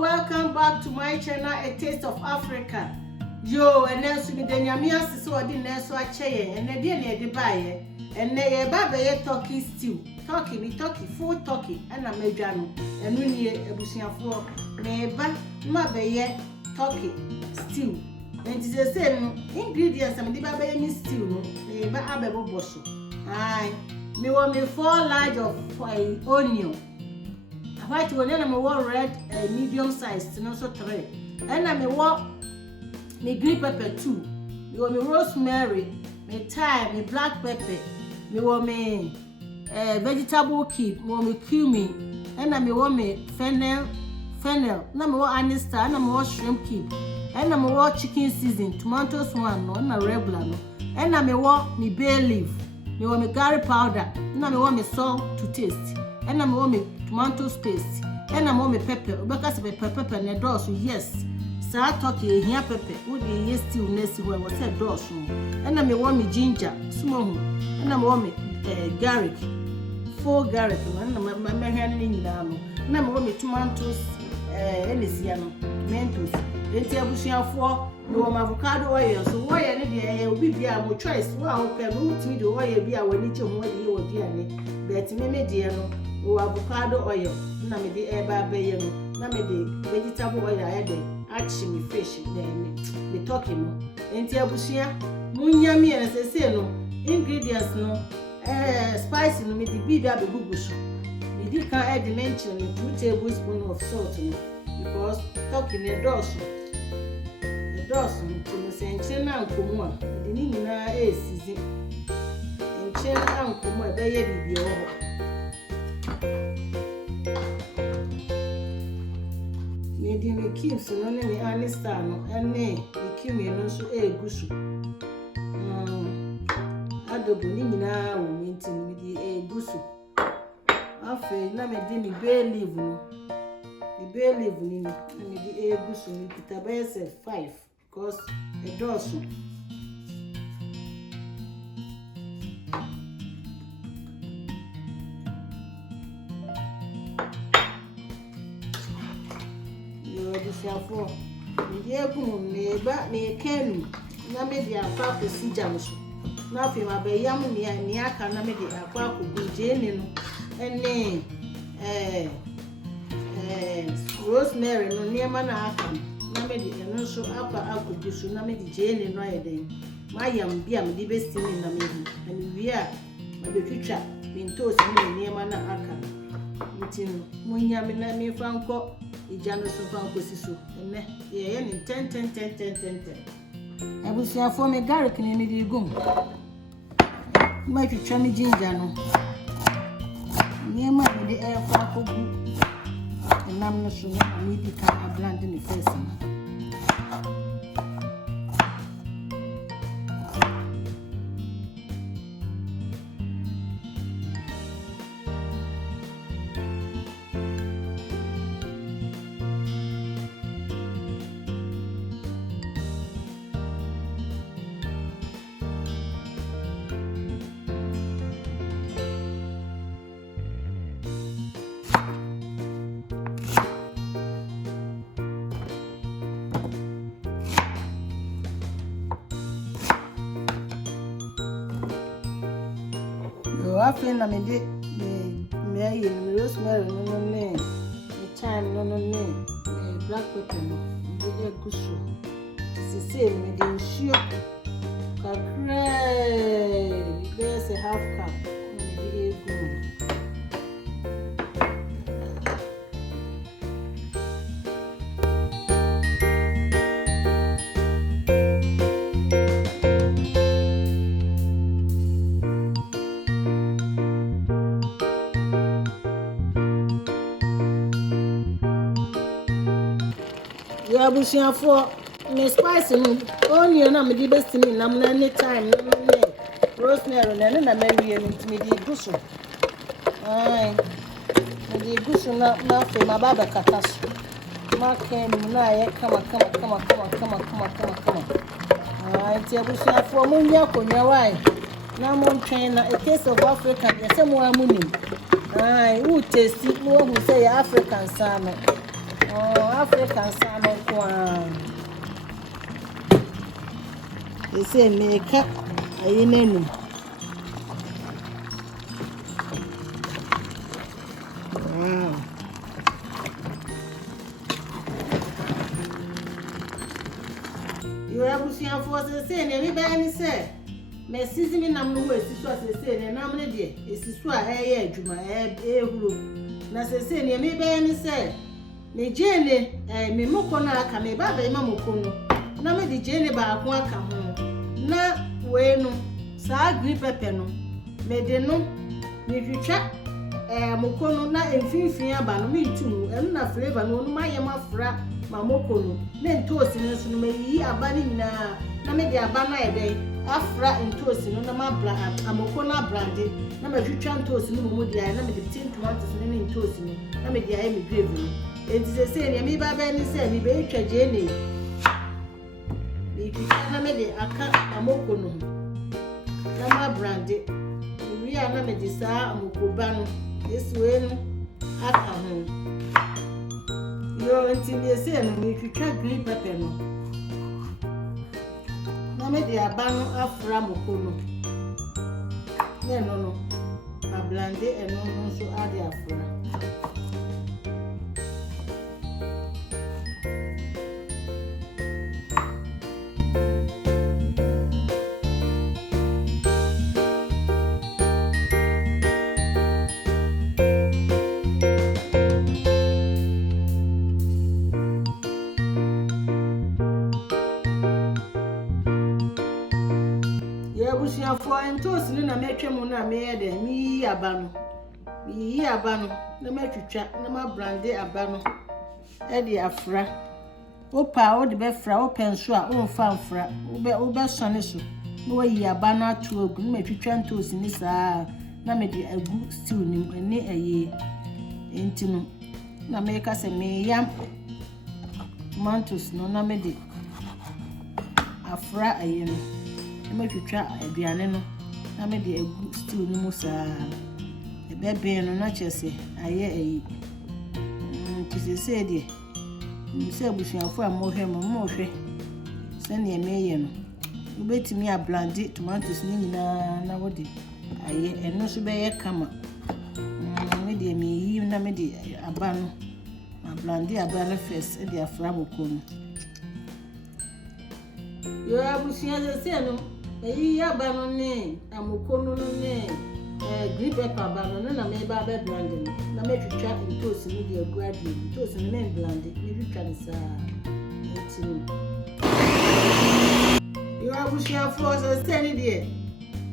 welcome back to my channel, A Taste of Africa. Yo, and then so me denyamia sisi odi na so ache and then dey na buy and then baba turkey stew. Turkey, full turkey, and I made jam, and we need a bushing for neighbor, my baye turkey stew. And it's the same ingredients, and the baby stew, neighbor abebo bosso. Aye, me want me 4 large of onion. White one, and I'm a red, medium sized, and also 3. And I'm a me green pepper 2. Me want me rosemary, me thyme, me black pepper, me want me vegetable cube, me want me cumin, and I me want me fennel, na me want anise, and I me want shrimp cube, and I me want chicken season, tomatoes one, no, and a regular no, and I me want me bay leaf, me want me curry powder, and I me want me salt to taste, and I me want me tomato paste, and I want me pepper, because pepper and a so yes. So I talk here pepper, would be yes still next where was said doors, and I me want me ginger, small, and I want me garlic, 4 garlic, and my hand in Yano, and I want me tomatoes, Elisiano, mentos, then tabushia 4, no avocado oil, so why any will be our choice. Well, can root me the oil be our nature when you will be any, but me dear no avocado oil, Namidi Eba Bayano, Namidi vegetable oil I had. Actually fish then the talking and tiabushia munyami and say no ingredients no spice no me the be that be bubusu you can add dimension 2 tablespoons of salt because talking a dozen to say chena nkomo the ni na season and chena nkomo e be ye bibi o me keeps no ne anise no ene the cumin no so egusu adobo ni nyina wo minti ni di egusu afi na me di ni bay leaf no the bay leaf ni me di egusu ni kitabese 5 because a dozen for the egum neighbor near Ken, Namedia Papa Sijams. Nothing my bay yam near Niaka Namedia Papa Jane and name rosemary no near Manaka, Namedi and also upper apple juice, Namedi Jane and Ride. My young beam the best thing in Namedi, and we are my future being toast near Manaka. Munyamina me Franco. Ijano so fa nkosiso enne ye ni 10 abusia for me garlic ni di gum ma twitwa me ginger no niema me di air fa ko gu enam no so ni di ka blend ni first no after na me de me rosemary no name the thyme no name black pepper no de egusu sisi me de nsuo kakra there's a half cup me de egu abusia for me spice no onion na me di best me nam na any time no rosemary na me wie me di gusu ai me di gusu na fe ma baba kataso ma ken na ye kama ai ti abusia for mo nya konya wai na mo ntwen na A Taste of Africa ye se mo amuni ai wo taste mo hu say African sama African salmon kwan. They say make up ayinenu. Wow. You are pushing for the same, everybody say. Me season nam no we siso asese ne nam ne de esiso a eye adwuma ehuru na sese ne me be ni se me jene me moko na aka me baba ima moko no na me de jene ba ako aka ho na we no sa green pepper no me de no me twitwa moko no na emfinfin aba no me ntum enu na flavor no no maye mafra ma moko no na ntosi ne so no me yi aba ni nyina na me de aba na ede afra ntosi no na ma bra amoko na brande na ma twitwa ntosi no mu dia na me de tin tomatoes no ni ntosi no na me de aye me gravy no enti se ne me ba ba ni se me be twa je ne me twitwa na me de aka amoko no na ma brande wi a na me de sa amoko ba no esuwe no aka ho yo enti ne se no me twitwa green pepper no me de abano afra mokono no a blande eno no so ade afra for entos ni na metwem na me de mi yi aba no na metwitwa na ma brande aba no e de afra opa o de be fra o penso a o mfa mfra o be sone so na wa yi aba no ato ogu na metwitwa entos ni saa na me de agu stew ni ene aye enti no na me ka se me yam tomatoes no na me de afra aye no me twitwa aduane no na me de egu stew ni mu saa ebebe no na chese aye ayi tisese de se abusuafo a mo hwe se ne emeye no ubetimi a blande tomatoes ni nyina na wode aye eno so be ye kama me de mi yi na me de aba no ma blande aba no first e de afra boko no yo abusuafo se no eyi aba no ne amoko no ne green pepper ba no na me ba be blande no na me twitwa ntosi ni de agu ade ntosi ni me blande me twitwa ni saa enti yo abushia for se ni de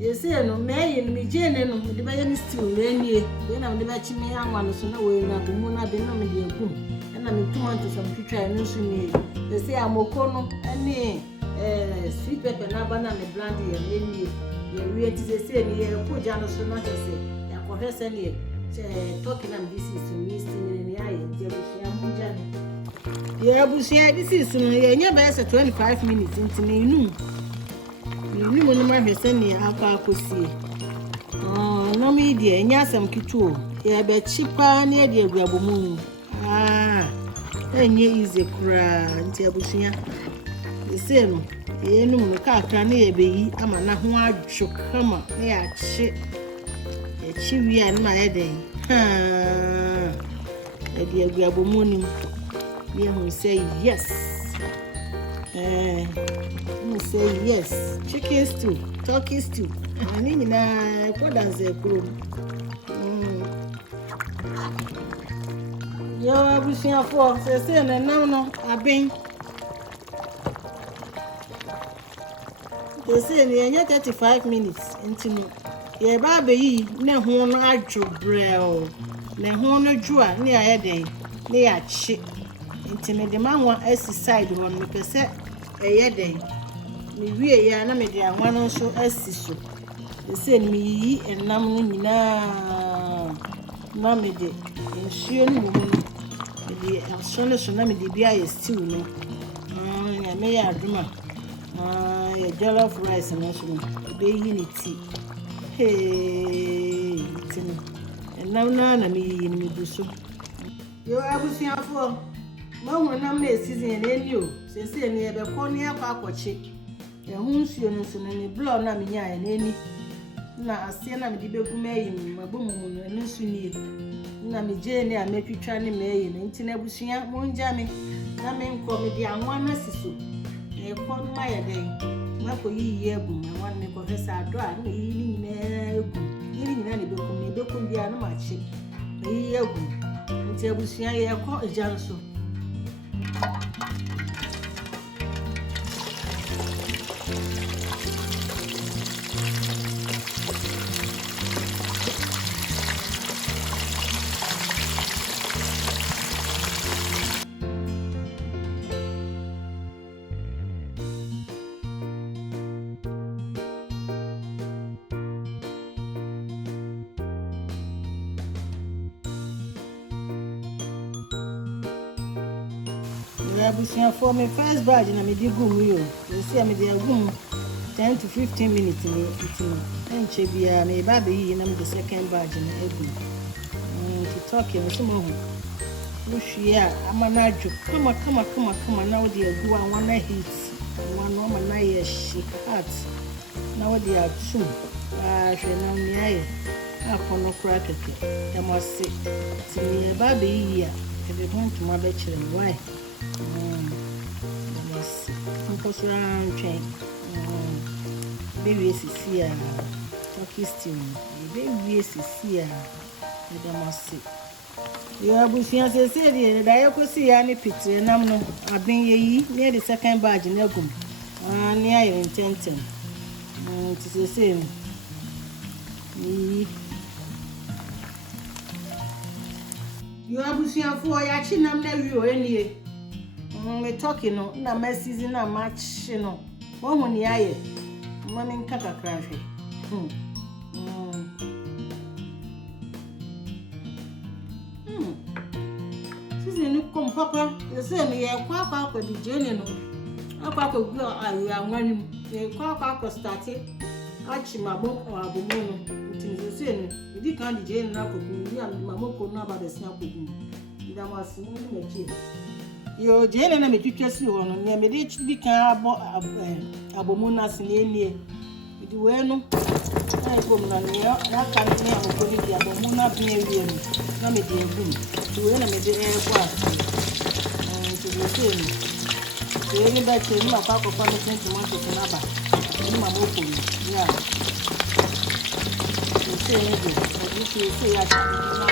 ye se no me yi no me jene no de ba ye ni stew no anie de na me ba chimi anwa no so na we na bo mu na be na me de agu na me tomato so me twitwa no so ni ye se amoko no ane sweet pepper na bana me blande ye anie ye wi ti ni ye ko jano so na se ya ko hese ni talking am this is me still ni aye je busia mu jani ye busia this is no ye nya ba 25 minutes ntini inu no ma hese ni aka akosie no mi de nya asem kituo ye be chipa na de aguabomu enye ize kura nti abusia ese no ye no mu kakra na ye beyi ama na ho adwo kama na ya chi wi an ma ye den e de aguabomu ni me who say yes who say yes chicken stew turkey stew ani na ko dance kuro yo abusia for say na nam no aben they say ni 35 minutes intimi ye ba be yi na ho no adwo brel na ho no dwo a na ya den na ya chi intimi de manwa asi side one me pese eye den ni wie ya na me de anwa no so asi so they say ni yi enam no nyina na me de nsuo no mu no de asone so na me de bia ye stew no ya me ya aduma ya jollof rice no so be yi ni ti tin enam na me yi ni me du so yo abusiafo ma na me season na eni o sese ni ebe ko ni akwa akwachi ehu nsuo no so ni blow na me nya ya na eni na asie na me di begu meyi mabomu no nsu ni na me je ni ametwitwa ni meyi na nti na busua mo nja me na me nko me di anwa na siso e ko ma ya den mako yi egu ma wan me ko fesa ado a na yi ni nyina egu yi ni nyina ni beku bia na ma chi yi egu nti abusua ye ko ejan so for my first batch na me di gum yo. You see me dey gum 10 to 15 minutes ni itino. Enche bia me ba be yi na me the second batch na egu. To talk you so mo. Wuhia amanaju. Come na we dey egu an one heat. One no man na ye shi hot. Na we dey atu. Hwe na mi aye. Akono kura keke. Dem ose. Ti me ba be yi a. They want to my bachelor. Why? Yes. Because around train. Baby is here. Turkey stew. Baby is here. You must see. You are bushing as I said, and I could see any picture. And I'm no. I've been near the second badge in Elgum. Near in Tenton. It is the same. You are bushing for your chin. I'm never you any. Me talking no na my season na match no. One ni aye. Mama nkaka krafe. Season ni kom papa. You say me ye kwa di jeni no. Akwa gu ayi anwani. Ye kwa start achi maboko abomo no. Nti say no. Idi kan di jeni na kogu. Ya mamoko na ba besia kogu. Nda masimu ni mechi. Yo jene na metwitwa si ho no ne me di kan abomu na se ne nie di we no na ko na ne na kan ne abomu ni di abomu na bi ewie no na me di egum di we na me di ego a to di se ni ni ba che ni akwa ko fa no tomato na ba ni ma mo ko ni ya to se ni di se ya ta na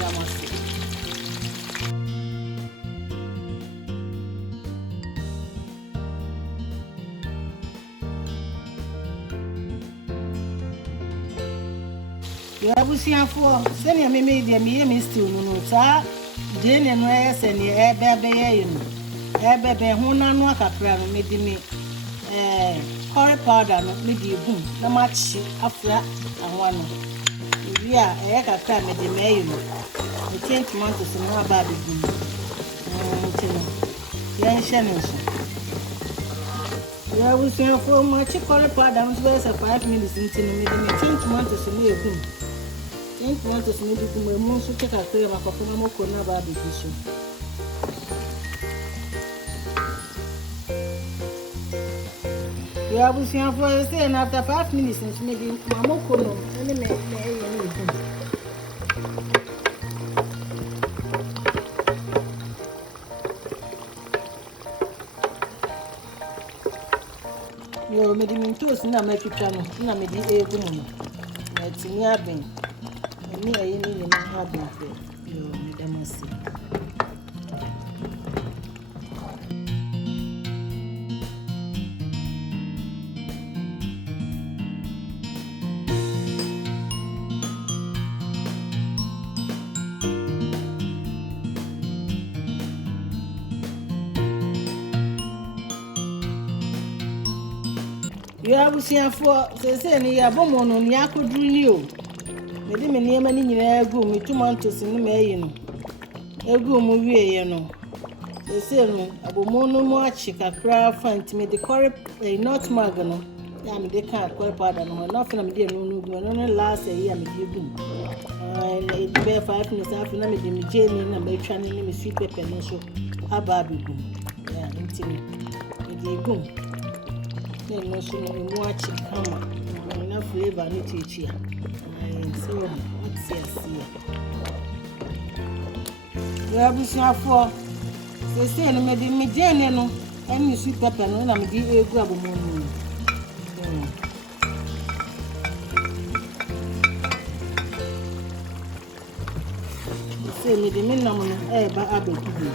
na ma se. You have seen for send your media me still no sa jene no ese ni ebe ye no ebe hu na no akakra no me di me curry powder no me di gum na machi afra anwa no wi a kakra me di me no me tin tomato so na ba be gum tino yan shane so you have seen for machi curry powder no be 5 minutes tino me di me tin tomato so na gum. Want to see the moon so take a clear of a moko na baby fish. You have seen for a say after 5 minutes since maybe Mamoko no and me you made him toast na make you channel na me di e gumu. It's near being. Me I need to have it. You need to see. You have seen for say ni abomo no ni akodru ni o. Me di me niam ni nyina egu me tomatoes ni me yi no. Egu mu wie ye no. Say no abomo no mu achi kakra fanti me de curry nutmeg no. I'm the car quite part and nothing. I'm dear no last a year. I'm giving. It be 5 minutes after I'm the Jamie and I'm trying to sweet pepper and so. A baby boom. Yeah, intimate. It boom. Then no sooner you watch it come. Enough flavor no teach here. So what's here? We have been for. They say no me di me jene no any sweet pepper no na me di egu abomu. They say me di me na mo ba abeku.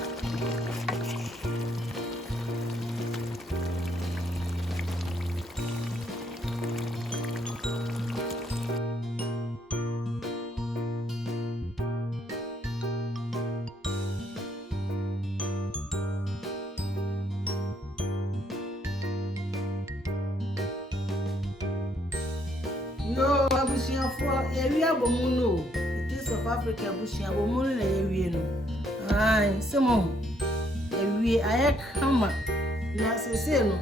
No, abusia for area abomu no. The taste of Africa abusia abomu na area no. Ai, semo. Area aye kama. Na sese no.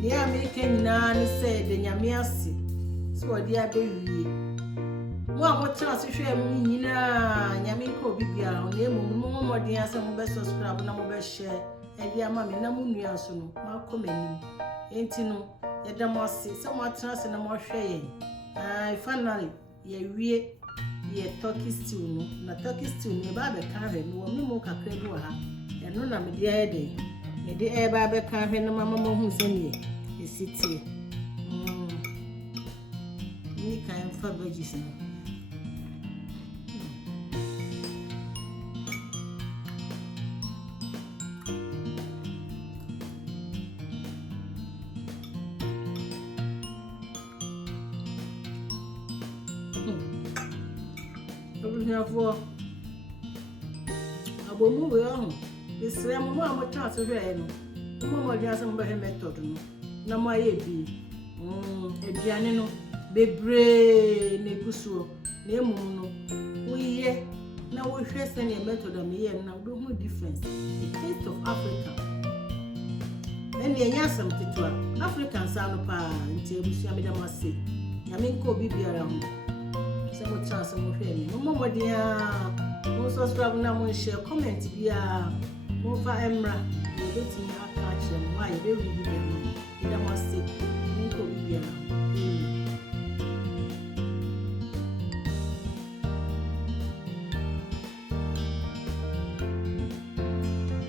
Ni America nyina ni say de nyame ase. So odi abewie. Mo amotra se hwe am nyina nyame ko bibia na emom mo modin ase mo be subscribe na mo be share. Edi ama me na mo nua so no. Ma komanim. Enti no Yedamasi, some trans and a more share. Finally, ye turkey stew, no, turkey stew, no barber carving, no more cacredo, and no, I'm a dear day. A dear barber carving, no mamma who's in ye, the city. Any kind of veggies. For abomu we on isre mo mo chance hwe no mo dia se mo be method no na mo aye bi aduane no bebre na egusuo na emum no oye na wo hwe se na method am ye na do hu difference the taste of Africa and ye nyasam titua African sa no pa nti ebusu am da mo se nyame nko bibiara ho mo chance mo hwe mi mo modia mo subscribe na mo share comment bia mo fa emra mo do ti aka chere mo aye be wi bia no ida mo se ni ko bibia